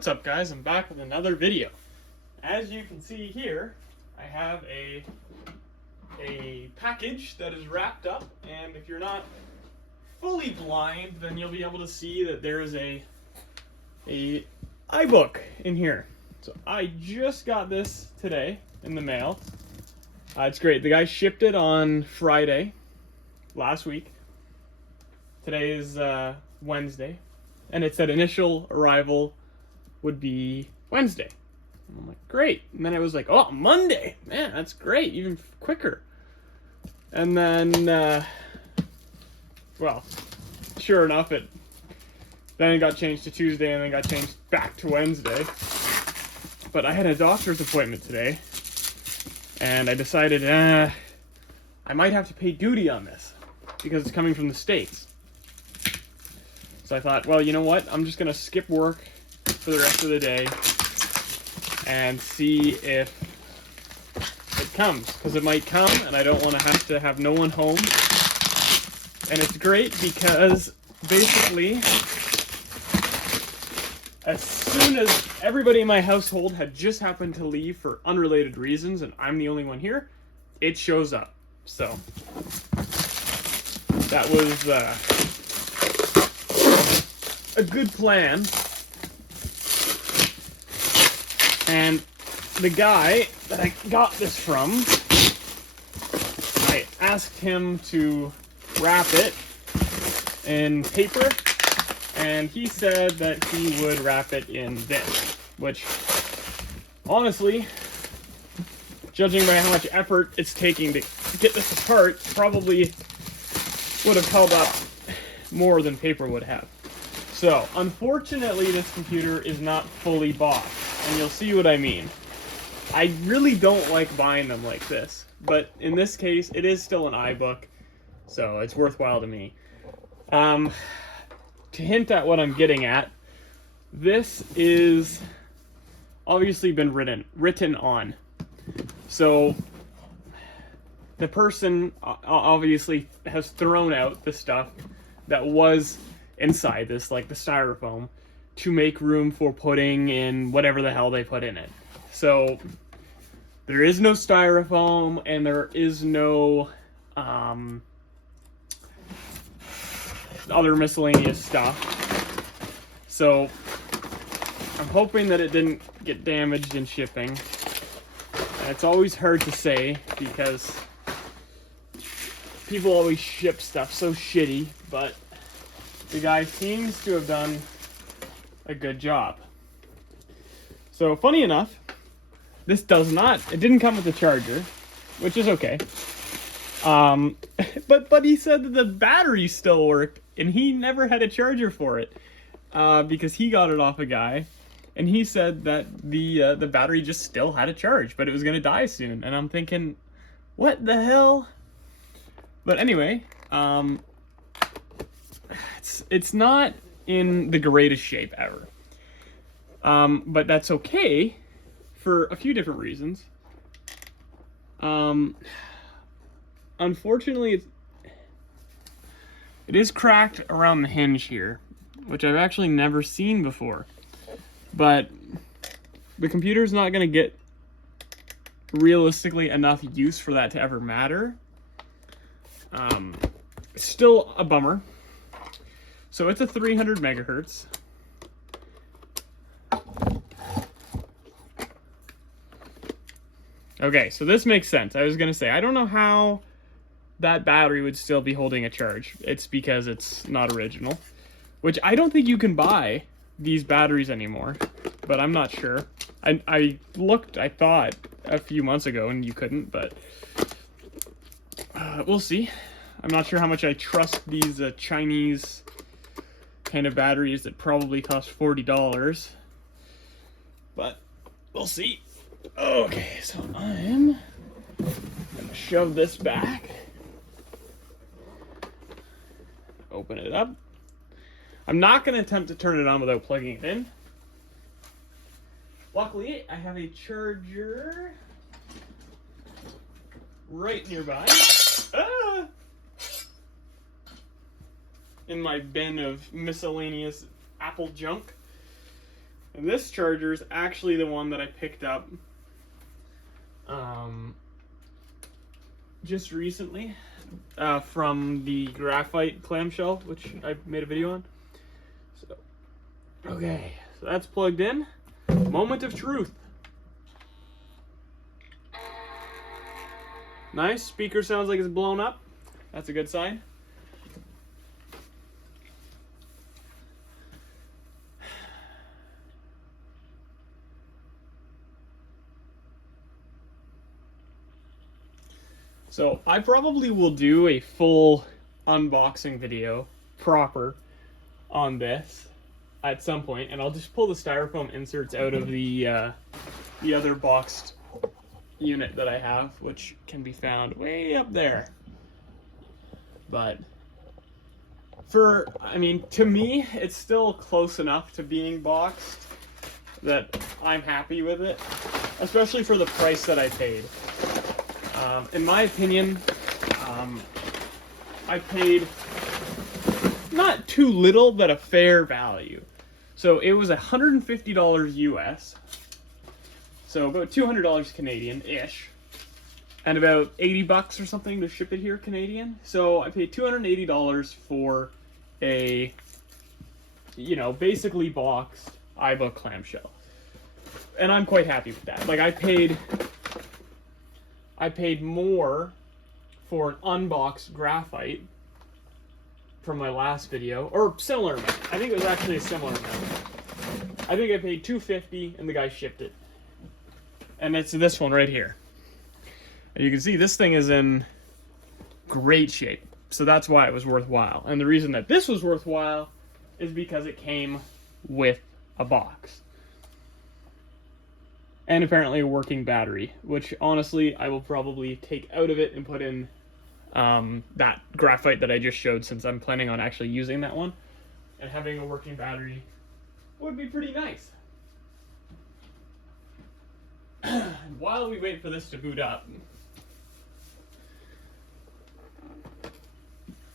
What's up, guys? I'm back with another video. As you can see here, I have a package that is wrapped up, and if you're not fully blind, then you'll be able to see that there is a iBook in here. So I just got this today in the mail. It's great. The guy shipped it on Friday last week. Today is Wednesday, and it said initial arrival would be Wednesday. And I'm like, great. And then it was like, oh, Monday. Man, that's great. Even quicker. And then, well, sure enough, it got changed to Tuesday and then got changed back to Wednesday. But I had a doctor's appointment today, and I decided, I might have to pay duty on this because it's coming from the States. So I thought, well, you know what? I'm just going to skip work for the rest of the day and see if it comes, because it might come and I don't want to have no one home. And it's great because basically as soon as everybody in my household had just happened to leave for unrelated reasons and I'm the only one here, it shows up. So that was a good plan. And the guy that I got this from, I asked him to wrap it in paper, and he said that he would wrap it in this, which honestly, judging by how much effort it's taking to get this apart, probably would have held up more than paper would have. So, unfortunately, this computer is not fully bought, and you'll see what I mean. I really don't like buying them like this, but in this case, it is still an iBook, so it's worthwhile to me. To hint at what I'm getting at, this is obviously been written on. So, the person obviously has thrown out the stuff that was inside this, like the styrofoam, to make room for putting in whatever the hell they put in it. So there is no styrofoam and there is no other miscellaneous stuff. So I'm hoping that it didn't get damaged in shipping. And it's always hard to say because people always ship stuff so shitty, but the guy seems to have done a good job. So, funny enough, this it didn't come with a charger, which is okay. But he said that the battery still worked, and he never had a charger for it, because he got it off a guy, and he said that the battery just still had a charge, but it was gonna die soon, and I'm thinking, what the hell? But anyway, it's not in the greatest shape ever. But that's okay for a few different reasons. Unfortunately, it is cracked around the hinge here, which I've actually never seen before. But the computer's not going to get realistically enough use for that to ever matter. It's still a bummer. So it's a 300 megahertz. Okay, so this makes sense. I was going to say, I don't know how that battery would still be holding a charge. It's because it's not original, which I don't think you can buy these batteries anymore, but I'm not sure. I looked, I thought, a few months ago, and you couldn't, but we'll see. I'm not sure how much I trust these Chinese kind of batteries that probably cost $40, but we'll see. Okay, so I'm gonna shove this back, open it up. I'm not gonna attempt to turn it on without plugging it in. Luckily, I have a charger right nearby. In my bin of miscellaneous Apple junk. And this charger is actually the one that I picked up just recently from the graphite clamshell, which I made a video on. So, okay, so that's plugged in. Moment of truth. Nice. Speaker sounds like it's blown up. That's a good sign. So I probably will do a full unboxing video proper on this at some point, and I'll just pull the styrofoam inserts out of the other boxed unit that I have, which can be found way up there. But I mean, to me, it's still close enough to being boxed that I'm happy with it, especially for the price that I paid. In my opinion, I paid not too little, but a fair value. So it was $150 US, so about $200 Canadian-ish, and about 80 bucks or something to ship it here Canadian. So I paid $280 for a, you know, basically boxed iBook clamshell. And I'm quite happy with that. Like, I paid more for an unboxed graphite from my last video, or similar amount. I think it was actually a similar amount. I think I paid $250 and the guy shipped it. And it's this one right here. And you can see this thing is in great shape. So that's why it was worthwhile. And the reason that this was worthwhile is because it came with a box. And apparently a working battery, which honestly I will probably take out of it and put in that graphite that I just showed, since I'm planning on actually using that one. And having a working battery would be pretty nice. While we wait for this to boot up,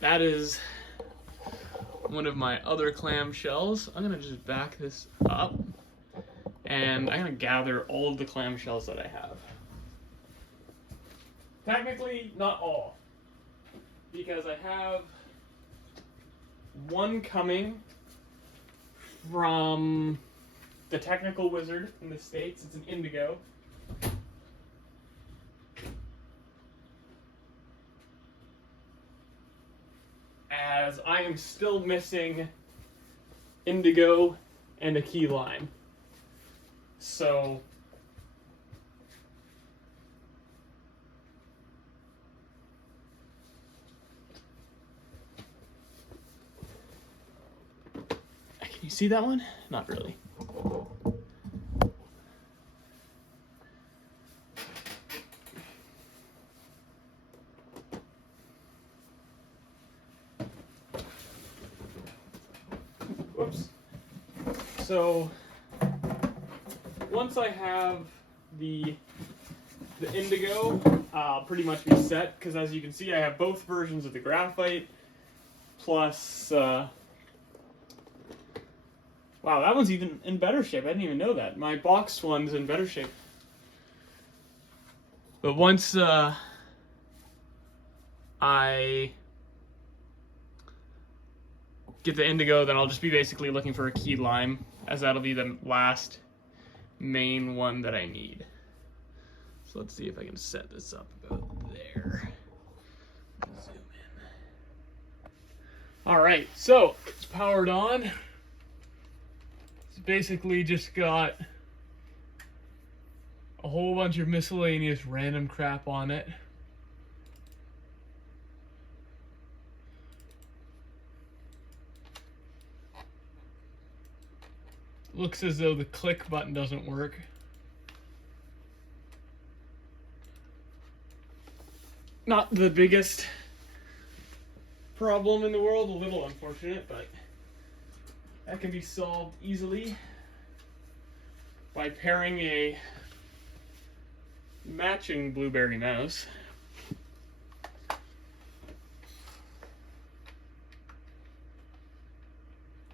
that is one of my other clamshells. I'm gonna just back this up, and I'm gonna gather all of the clamshells that I have. Technically, not all, because I have one coming from the Technical Wizard in the States. It's an indigo. As I am still missing indigo and a key lime. So can you see that one? Not really. Whoops. So once I have the indigo, I'll pretty much be set, because as you can see I have both versions of the graphite, plus wow, that one's even in better shape. I didn't even know that. My boxed one's in better shape. But once I get the indigo, then I'll just be basically looking for a key lime, as that'll be the last main one that I need. So let's see if I can set this up about there. Zoom in. All right, so it's powered on. It's basically just got a whole bunch of miscellaneous random crap on it. Looks as though the click button doesn't work. Not the biggest problem in the world, a little unfortunate, but that can be solved easily by pairing a matching Blueberry mouse.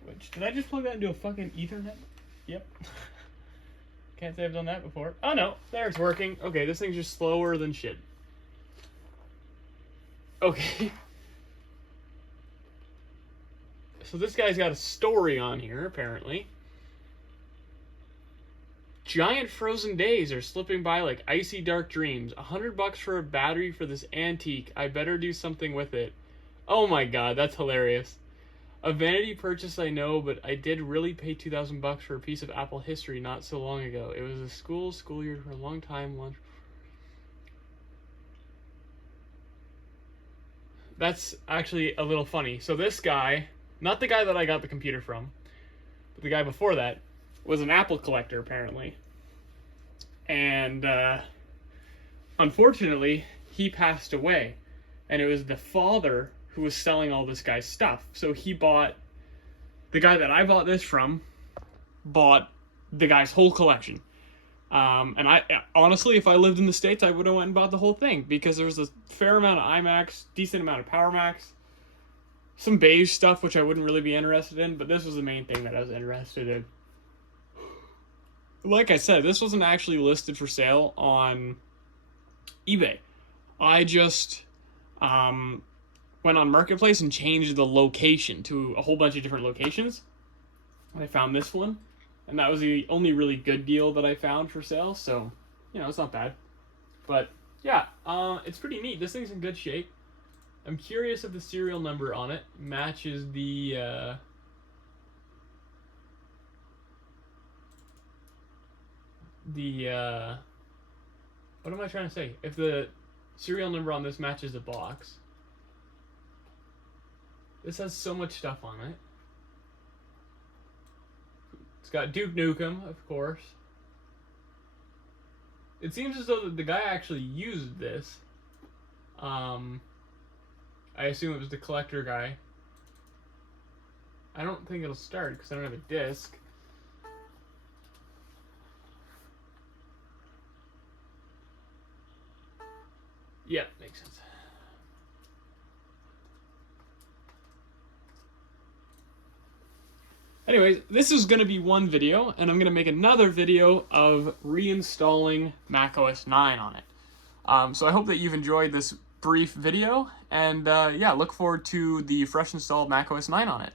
Which, did I just plug that into a fucking Ethernet? Yep. Can't say I've done that before. Oh no, there, it's working. Okay, this thing's just slower than shit. Okay. So this guy's got a story on here, apparently. Giant frozen days are slipping by like icy dark dreams. $100 for a battery for this antique. I better do something with it. Oh my god, that's hilarious. A vanity purchase, I know, but I did really pay $2,000 for a piece of Apple history not so long ago. It was a school year for a long time. Lunch. That's actually a little funny. So this guy, not the guy that I got the computer from, but the guy before that, was an Apple collector, apparently. And unfortunately, he passed away. And it was the father who was selling all this guy's stuff. So he bought, the guy that I bought this from, bought the guy's whole collection. And I honestly, if I lived in the States, I would have went and bought the whole thing, because there was a fair amount of iMacs, decent amount of Power Macs, some beige stuff, which I wouldn't really be interested in, but this was the main thing that I was interested in. Like I said, this wasn't actually listed for sale on eBay. I just went on Marketplace and changed the location to a whole bunch of different locations. I found this one, and that was the only really good deal that I found for sale, so, you know, it's not bad. But, yeah, it's pretty neat. This thing's in good shape. I'm curious if the serial number on it matches the, what am I trying to say? If the serial number on this matches the box. This has so much stuff on it. It's got Duke Nukem, of course. It seems as though the guy actually used this. I assume it was the collector guy. I don't think it'll start because I don't have a disc. Yeah, makes sense. Anyways, this is going to be one video, and I'm going to make another video of reinstalling macOS 9 on it. So I hope that you've enjoyed this brief video, and yeah, look forward to the fresh installed macOS 9 on it.